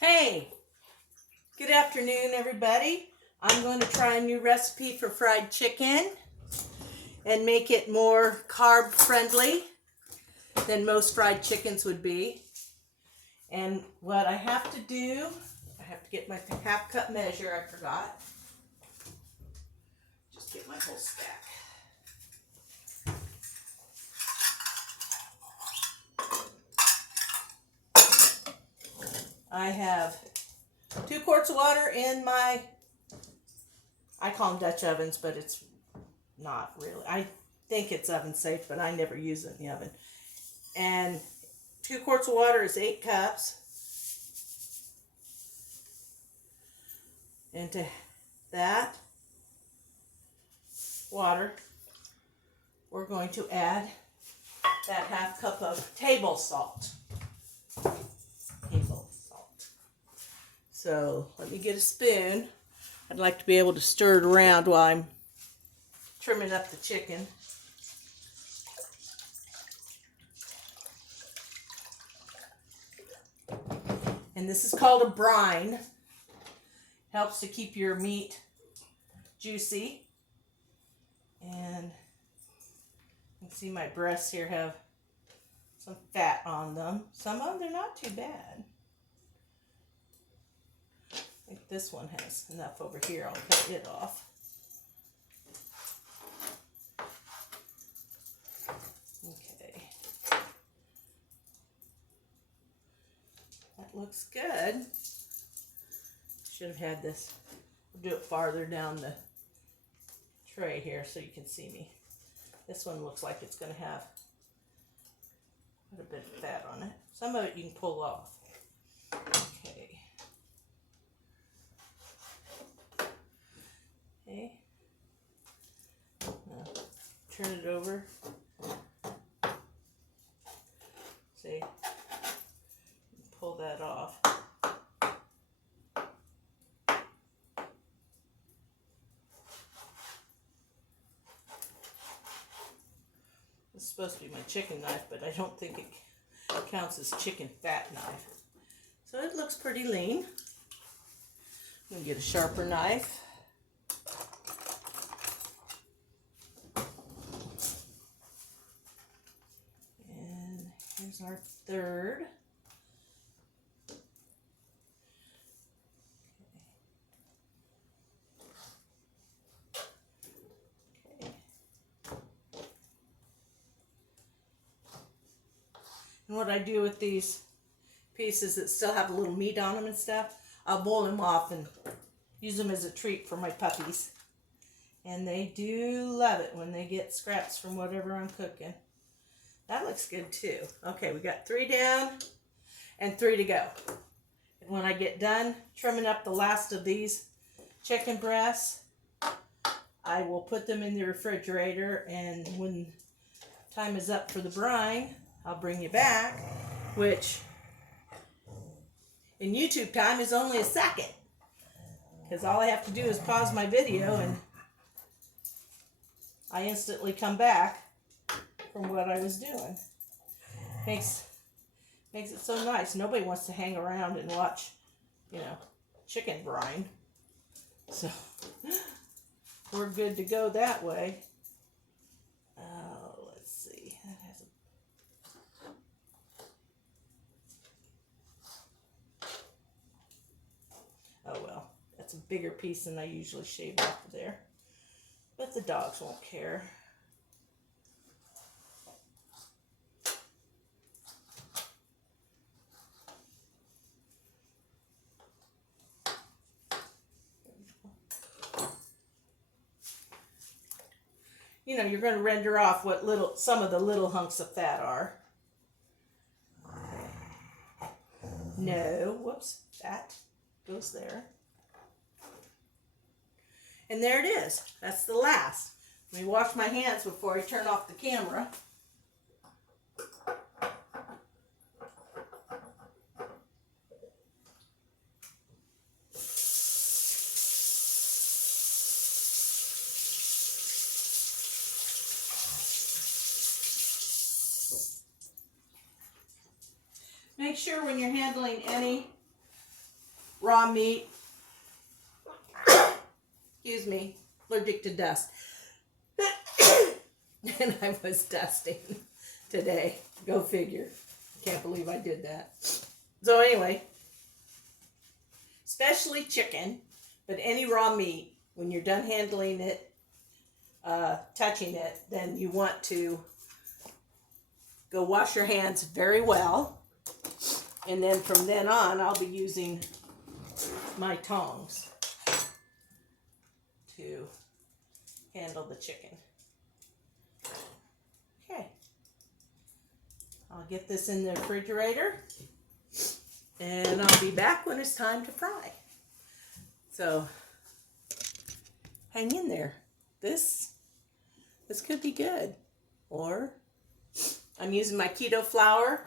Hey, good afternoon, everybody. I'm going to try a new recipe for fried chicken and make it more carb friendly than most fried chickens would be. And what I have to do, I have to get my half cup measure, I forgot. Just get my whole stack. I have 2 quarts of water in my, I call them Dutch ovens, but it's not really. I think it's oven safe, but I never use it in the oven. And 2 quarts of water is 8 cups. Into that water, we're going to add that half cup of table salt. So let me get a spoon. I'd like to be able to stir it around while I'm trimming up the chicken. And this is called a brine. Helps to keep your meat juicy. And you can see my breasts here have some fat on them. Some of them, they're not too bad. I think this one has enough over here. I'll cut it off. Okay. That looks good. Should have had this. I'll do it farther down the tray here so you can see me. This one looks like it's going to have quite a bit of fat on it. Some of it you can pull off. Okay. Okay. Now turn it over. See? Pull that off. It's supposed to be my chicken knife, but I don't think it counts as chicken fat knife. So it looks pretty lean. I'm going to get a sharper knife. And here's our third. And what I do with these pieces that still have a little meat on them and stuff, I'll boil them off and use them as a treat for my puppies. And they do love it when they get scraps from whatever I'm cooking. That looks good too. Okay, we got 3 down and 3 to go. And when I get done trimming up the last of these chicken breasts, I will put them in the refrigerator, and when time is up for the brine, I'll bring you back, which in YouTube time is only a second, because all I have to do is pause my video and I instantly come back from what I was doing. Makes it so nice. Nobody wants to hang around and watch, chicken brine. So we're good to go that way. Let's see. That has Oh well, that's a bigger piece than I usually shave off of there. But the dogs won't care. You're going to render off what some of the little hunks of fat are. Okay. No, whoops, that goes there. And there it is. That's the last. Let me wash my hands before I turn off the camera. Make sure when you're handling any raw meat. Excuse me, allergic to dust. And I was dusting today. Go figure. Can't believe I did that. So anyway, especially chicken, but any raw meat, when you're done handling it, touching it, then you want to go wash your hands very well. And then from then on, I'll be using my tongs to handle the chicken. Okay. I'll get this in the refrigerator and I'll be back when it's time to fry. So hang in there. This could be good. Or I'm using my keto flour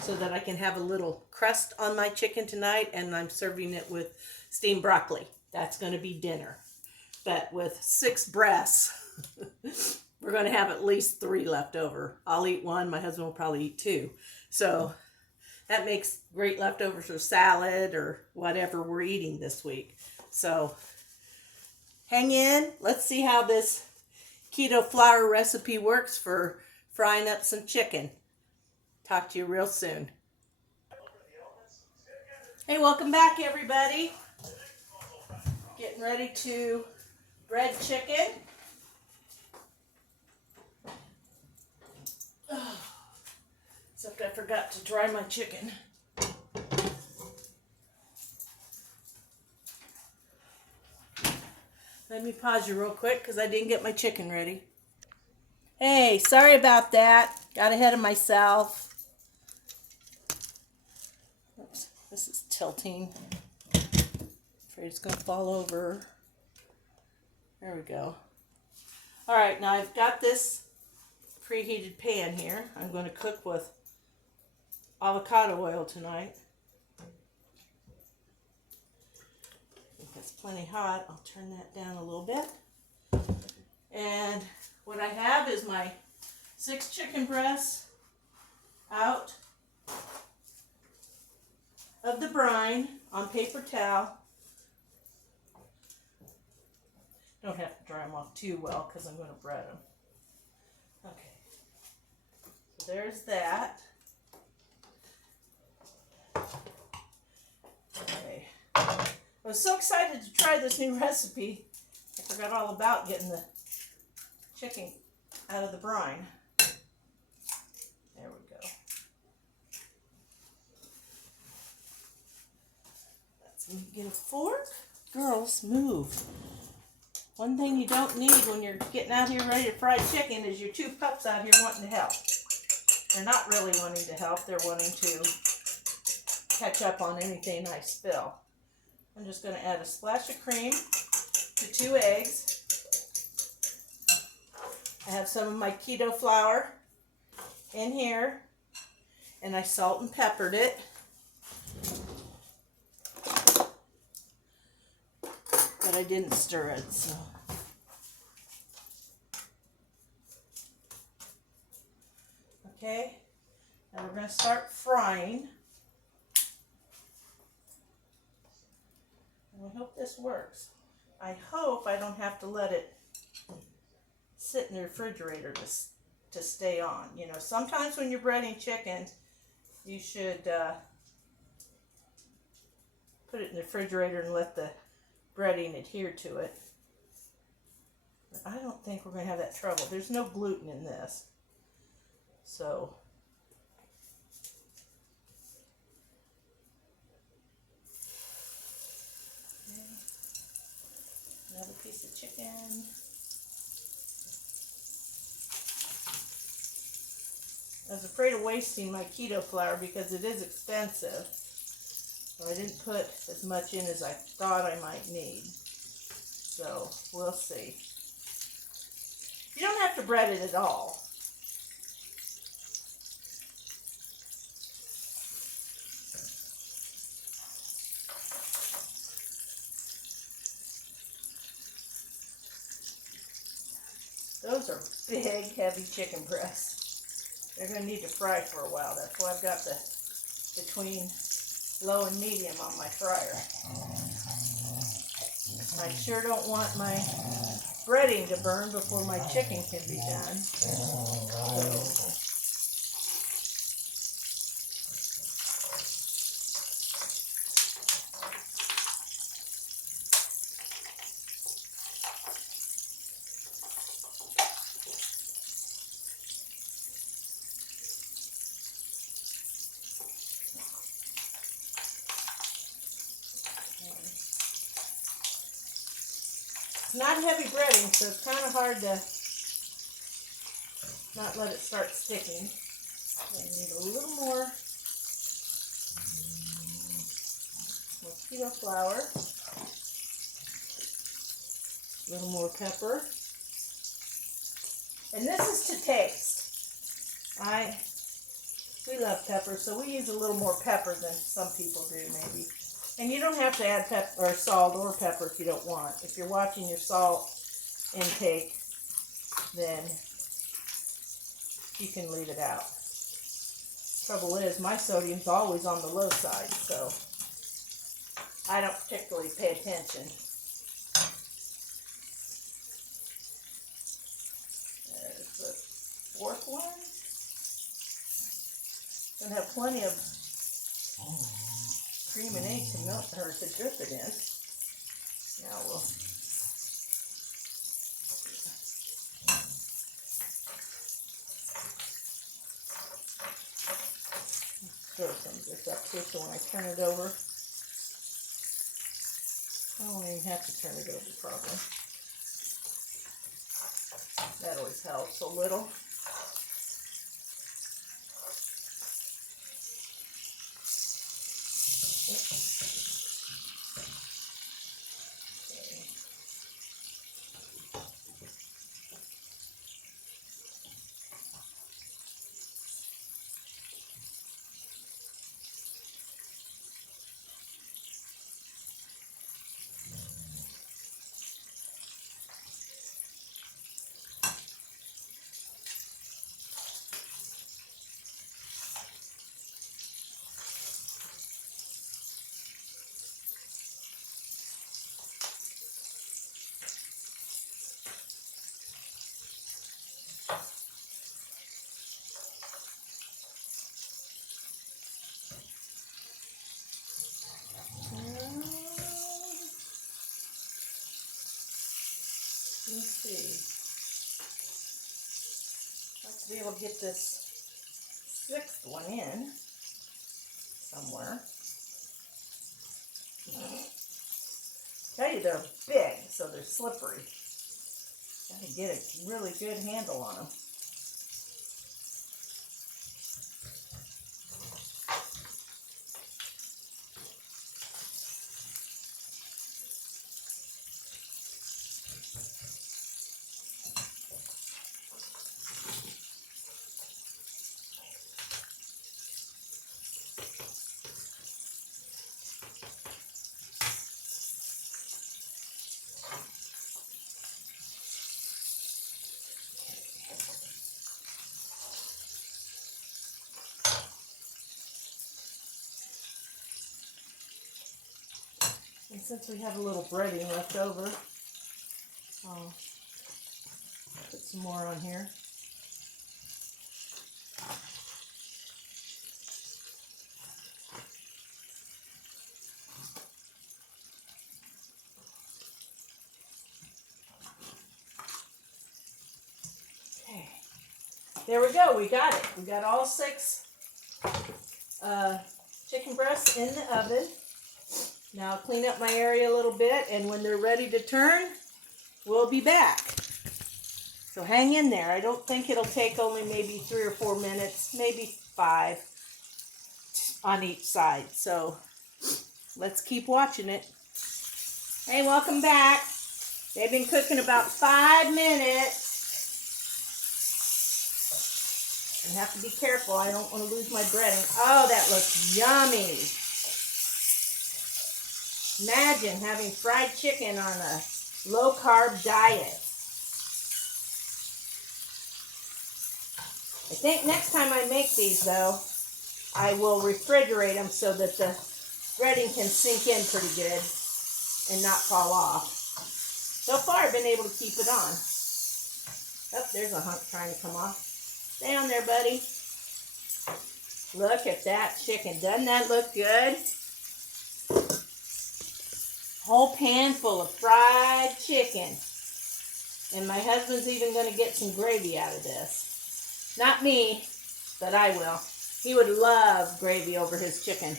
so that I can have a little crust on my chicken tonight, and I'm serving it with steamed broccoli. That's going to be dinner. But with 6 breasts, we're going to have at least 3 left over. I'll eat 1. My husband will probably eat 2. So that makes great leftovers for salad or whatever we're eating this week. So hang in. Let's see how this keto flour recipe works for frying up some chicken. Talk to you real soon. Hey, welcome back, everybody. Getting ready to bread chicken. Oh, except I forgot to dry my chicken. Let me pause you real quick because I didn't get my chicken ready. Hey, sorry about that. Got ahead of myself. Oops, this is tilting. Afraid it's going to fall over. There we go. All right, now I've got this preheated pan here. I'm going to cook with avocado oil tonight. If it's plenty hot, I'll turn that down a little bit. And what I have is my 6 chicken breasts out of the brine on paper towel. Don't have to dry them off too well because I'm going to bread them. Okay, so there's that. Okay, I was so excited to try this new recipe, I forgot all about getting the chicken out of the brine. There we go. Let's get a fork. Girls, move. One thing you don't need when you're getting out here ready to fry chicken is your 2 pups out here wanting to help. They're not really wanting to help. They're wanting to catch up on anything I spill. I'm just going to add a splash of cream to 2 eggs. I have some of my keto flour in here, and I salt and peppered it. But I didn't stir it, so. Okay, now we're going to start frying. And I hope this works. I hope I don't have to let it sit in the refrigerator to stay on. You know, sometimes when you're breading chicken, you should put it in the refrigerator and let the breading adhere to it. But I don't think we're going to have that trouble. There's no gluten in this. So okay. Another piece of chicken. I was afraid of wasting my keto flour because it is expensive. So I didn't put as much in as I thought I might need. So we'll see. You don't have to bread it at all. Those are big, heavy chicken breasts. They're going to need to fry for a while. That's why I've got the between low and medium on my fryer. I sure don't want my breading to burn before my chicken can be done. So, it's not heavy breading, so it's kind of hard to not let it start sticking. I need a little more mosquito flour, a little more pepper, and this is to taste. We love pepper, so we use a little more pepper than some people do, maybe. And you don't have to add pepper or salt or pepper if you don't want. If you're watching your salt intake, then you can leave it out. Trouble is, my sodium's always on the low side, so I don't particularly pay attention. There's the fourth one. Gonna have plenty of cream and egg to milk or to drip it in. Now we'll stir some of this up too, so when I turn it over, I don't even have to turn it over probably. That always helps a little. Let's see. I'd like to be able to get this sixth one in somewhere. Tell you they're big, so they're slippery. Got to get a really good handle on them. And since we have a little breading left over, I'll put some more on here. Okay, there we go. We got it. We got all 6 chicken breasts in the oven. Now I'll clean up my area a little bit, and when they're ready to turn, we'll be back. So hang in there. I don't think it'll take only maybe 3 or 4 minutes, maybe 5 on each side. So let's keep watching it. Hey, welcome back. They've been cooking about 5 minutes. I have to be careful. I don't want to lose my breading. Oh, that looks yummy. Imagine having fried chicken on a low-carb diet. I think next time I make these, though, I will refrigerate them so that the breading can sink in pretty good and not fall off. So far, I've been able to keep it on. Oh, there's a hunk trying to come off. Stay on there, buddy. Look at that chicken. Doesn't that look good? Whole pan full of fried chicken. And my husband's even going to get some gravy out of this. Not me, but I will. He would love gravy over his chicken.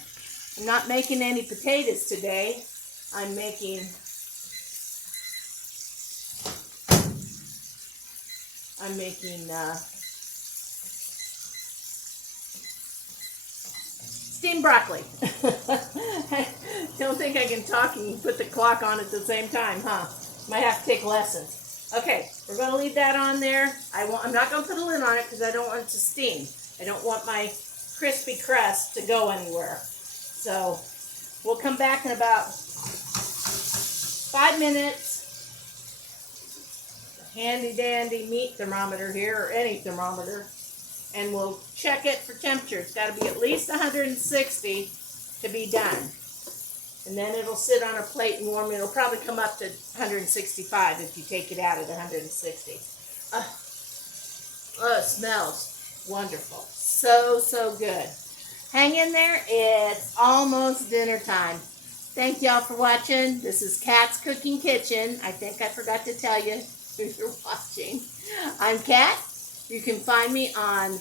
I'm not making any potatoes today. I'm making steamed broccoli. Don't think I can talk and put the clock on at the same time, huh? Might have to take lessons. Okay, we're going to leave that on there. I'm not going to put a lid on it because I don't want it to steam. I don't want my crispy crust to go anywhere. So we'll come back in about 5 minutes. Handy dandy meat thermometer here, or any thermometer, and we'll check it for temperature. It's got to be at least 160 to be done. And then it'll sit on a plate and warm. It'll probably come up to 165 if you take it out at 160. Oh, it smells wonderful. So, so good. Hang in there. It's almost dinner time. Thank y'all for watching. This is Kat's Cooking Kitchen. I think I forgot to tell you who you're watching. I'm Kat. You can find me on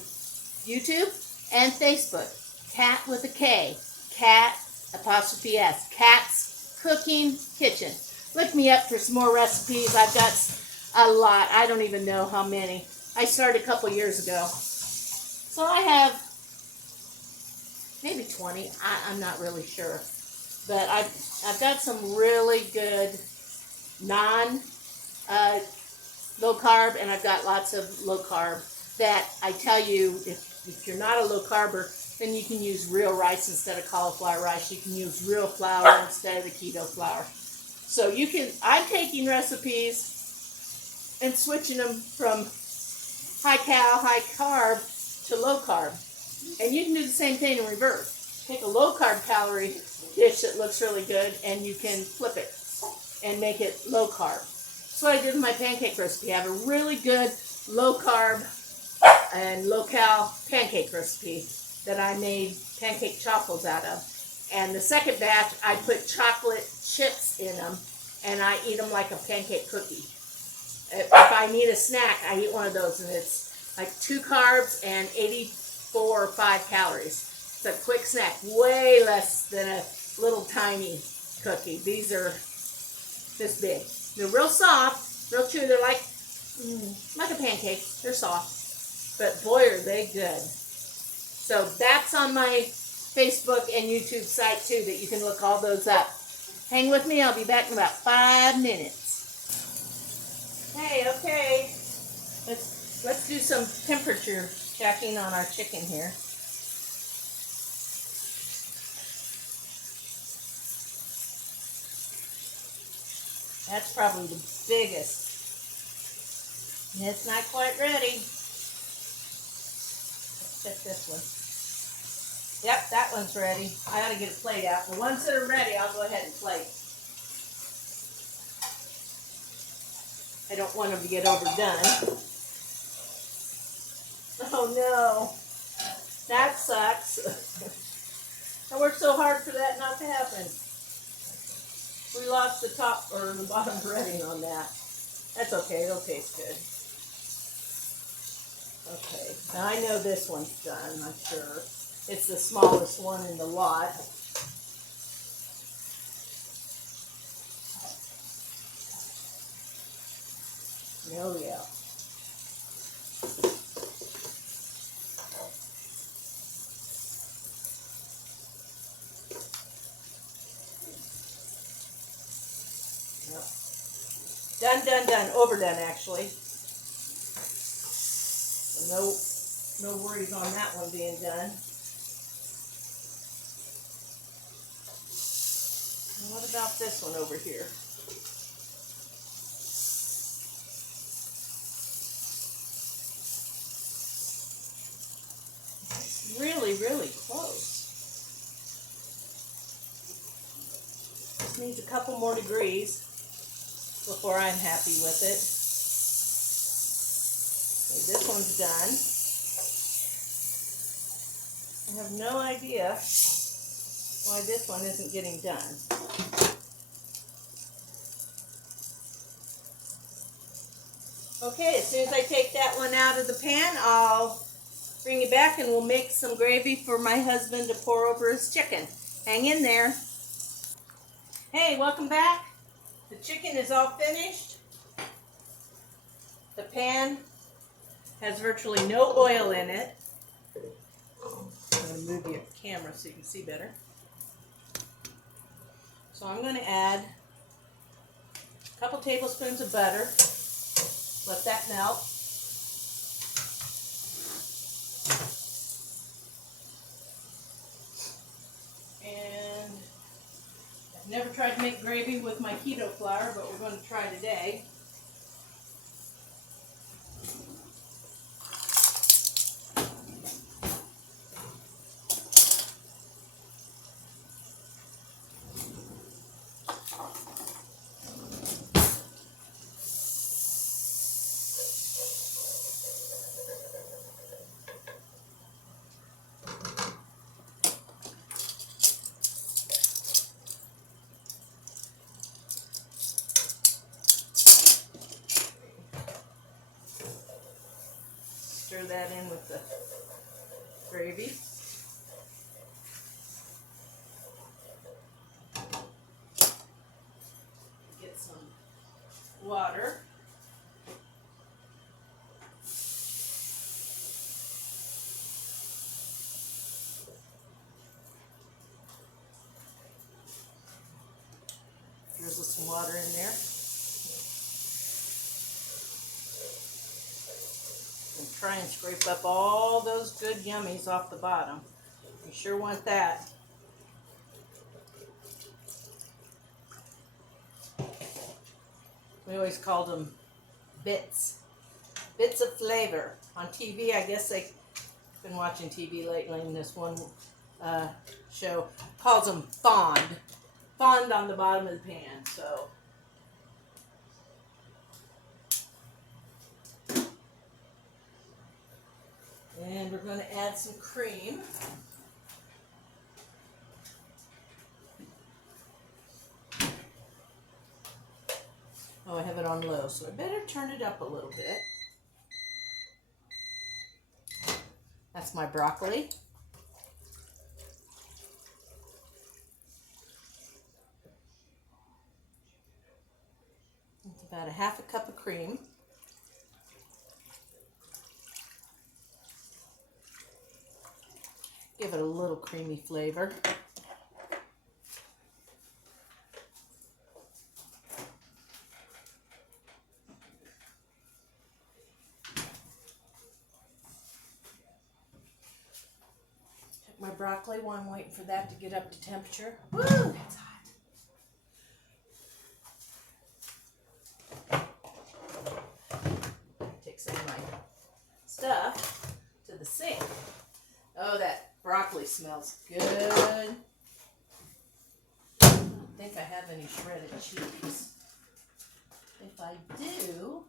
YouTube and Facebook. Kat with a K. Kat apostrophe S. Kat's Cooking Kitchen. Look me up for some more recipes. I've got a lot. I don't even know how many. I started a couple years ago. So I have maybe 20. I'm not really sure. But I've got some really good low carb, and I've got lots of low carb that I tell you, if you're not a low carber, then you can use real rice instead of cauliflower rice. You can use real flour instead of the keto flour. So I'm taking recipes and switching them from high carb to low carb. And you can do the same thing in reverse. Take a low carb calorie dish that looks really good and you can flip it and make it low carb. That's what I did with my pancake recipe. I have a really good low carb and low cal pancake recipe that I made pancake chaffles out of. And the second batch, I put chocolate chips in them and I eat them like a pancake cookie. If I need a snack, I eat one of those, and it's like 2 carbs and 84 or 5 calories. It's a quick snack, way less than a little tiny cookie. These are this big. They're real soft, real chewy. They're like a pancake. They're soft, but boy, are they good. So that's on my Facebook and YouTube site too, that you can look all those up. Hang with me. I'll be back in about 5 minutes. Hey, okay. Let's do some temperature checking on our chicken here. That's probably the biggest. And it's not quite ready. Let's check this one. Yep, that one's ready. I ought to get a plate out. The ones that are ready, I'll go ahead and plate. I don't want them to get overdone. Oh no, that sucks. I worked so hard for that not to happen. We lost the top or the bottom breading on that. That's okay, it'll taste good. Okay, now I know this one's done, I'm sure. It's the smallest one in the lot. Oh yeah. Yep. Done. Overdone, actually. So no worries on that one being done. And what about this one over here? It's really, really close. Needs a couple more degrees before I'm happy with it. Okay, this one's done. I have no idea why this one isn't getting done. Okay, as soon as I take that one out of the pan, I'll bring it back and we'll make some gravy for my husband to pour over his chicken. Hang in there. Hey, welcome back. The chicken is all finished. The pan has virtually no oil in it. I'm going to move your camera so you can see better. So I'm going to add a couple tablespoons of butter. Let that melt. And I've never tried to make gravy with my keto flour, but we're going to try today. Stir that in with the gravy. Get some water. Drizzle some water in there. And try and scrape up all those good yummies off the bottom. You sure want that. We always called them bits. Bits of flavor. On TV, I guess they've been watching TV lately, and this one show calls them fond. Fond on the bottom of the pan, so. And we're going to add some cream. Oh, I have it on low, so I better turn it up a little bit. That's my broccoli. It's about a half a cup of cream. Give it a little creamy flavor. Check my broccoli while I'm waiting for that to get up to temperature. Woo, that's hot. Take some of my stuff to the sink. Oh, that broccoli smells good. I don't think I have any shredded cheese. If I do,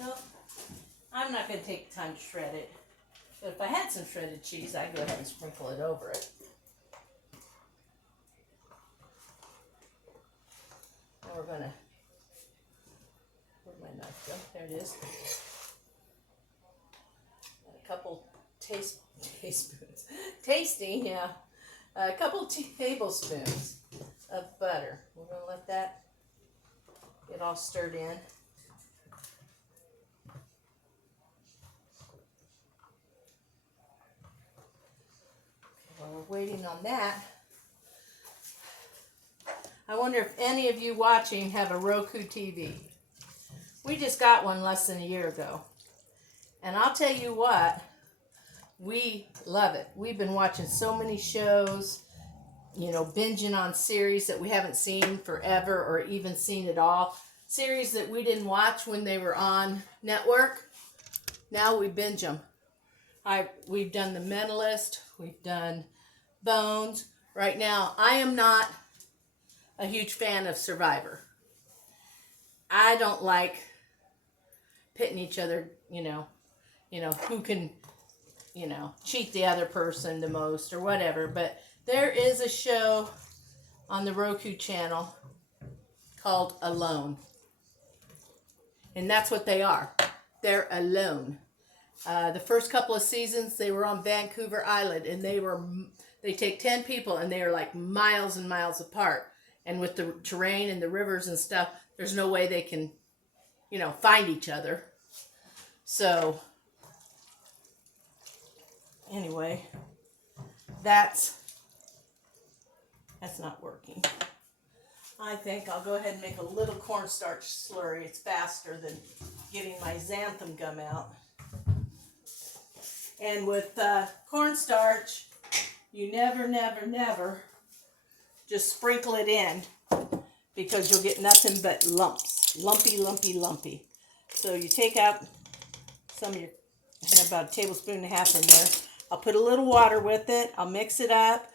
nope, I'm not going to take the time to shred it. But if I had some shredded cheese, I'd go ahead and sprinkle it over it. Now we're going to, where'd my knife go? There it is. And a couple tablespoons. Tasting, yeah. A couple tablespoons of butter. We're going to let that get all stirred in. While we're waiting on that, I wonder if any of you watching have a Roku TV. We just got one less than a year ago. And I'll tell you what, we love it. We've been watching so many shows, you know, binging on series that we haven't seen forever or even seen at all. Series that we didn't watch when they were on network. Now we binge them. We've done the Mentalist, we've done Bones. Right now, I am not a huge fan of Survivor. I don't like pitting each other, who can, cheat the other person the most or whatever. But there is a show on the Roku channel called Alone. And that's what they are. They're alone. The first couple of seasons, they were on Vancouver Island, and they take 10 people, and they are like miles and miles apart. And with the terrain and the rivers and stuff, there's no way they can, find each other. So, anyway, that's not working. I think I'll go ahead and make a little cornstarch slurry. It's faster than getting my xanthan gum out. And with cornstarch, you never just sprinkle it in, because you'll get nothing but lumps. Lumpy. So you take out some of your, I have about a tablespoon and a half in there. I'll put a little water with it. I'll mix it up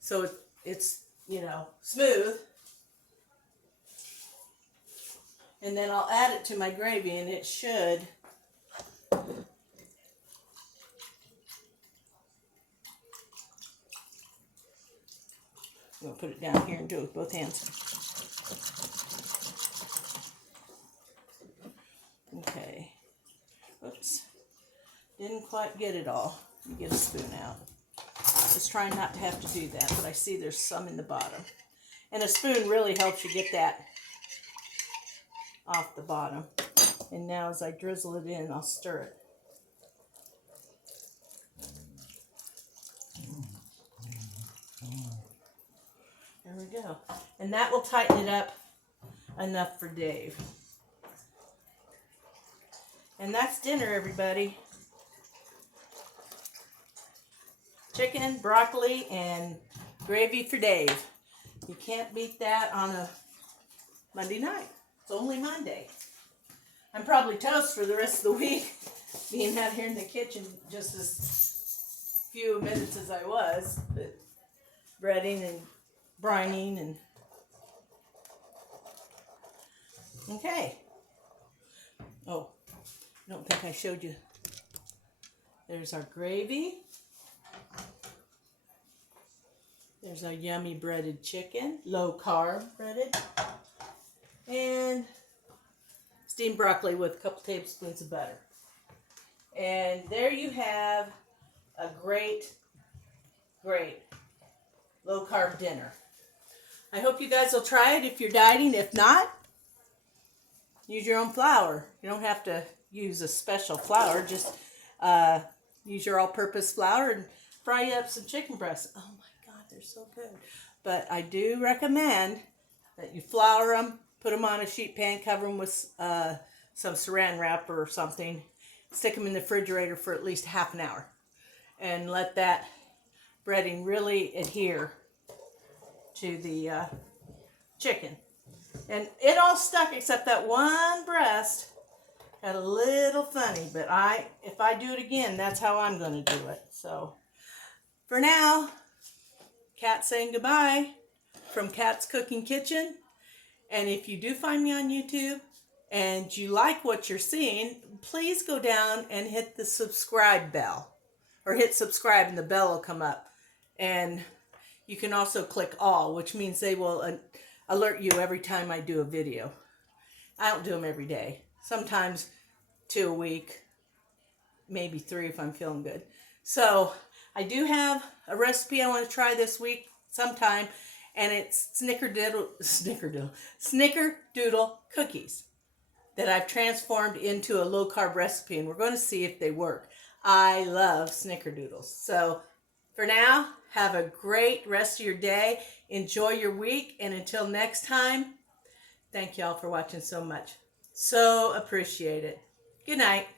so it's smooth. And then I'll add it to my gravy, and it should I'm going to put it down here and do it with both hands. Okay. Oops. Didn't quite get it all. Let me get a spoon out. Just trying not to have to do that, but I see there's some in the bottom. And a spoon really helps you get that off the bottom. And now as I drizzle it in, I'll stir it. There we go. And that will tighten it up enough for Dave. And that's dinner, everybody. Chicken, broccoli, and gravy for Dave. You can't beat that on a Monday night. It's only Monday. I'm probably toast for the rest of the week, being out here in the kitchen just as few minutes as I was, but breading and brining and okay. Oh, I don't think I showed you. There's our gravy. There's our yummy breaded chicken, low carb breaded, and steamed broccoli with a couple tablespoons of butter. And there you have a great low carb dinner. I hope you guys will try it if you're dieting. If not, use your own flour. You don't have to use a special flour. Just use your all-purpose flour and fry up some chicken breasts. Oh my God, they're so good. But I do recommend that you flour them, put them on a sheet pan, cover them with some saran wrap or something, stick them in the refrigerator for at least half an hour, and let that breading really adhere to the chicken. And it all stuck except that one breast got a little funny, but if I do it again, that's how I'm going to do it. So for now, Kat saying goodbye from Kat's Cooking Kitchen. And if you do find me on YouTube and you like what you're seeing, please go down and hit the subscribe bell, or hit subscribe and the bell will come up. And you can also click all, which means they will alert you every time I do a video. I don't do them every day. Sometimes 2 a week, maybe 3 if I'm feeling good. So I do have a recipe I want to try this week sometime, and it's snickerdoodle cookies that I've transformed into a low carb recipe, and we're going to see if they work. I love snickerdoodles. So for now, have a great rest of your day. Enjoy your week. And until next time, thank y'all for watching so much. So appreciate it. Good night.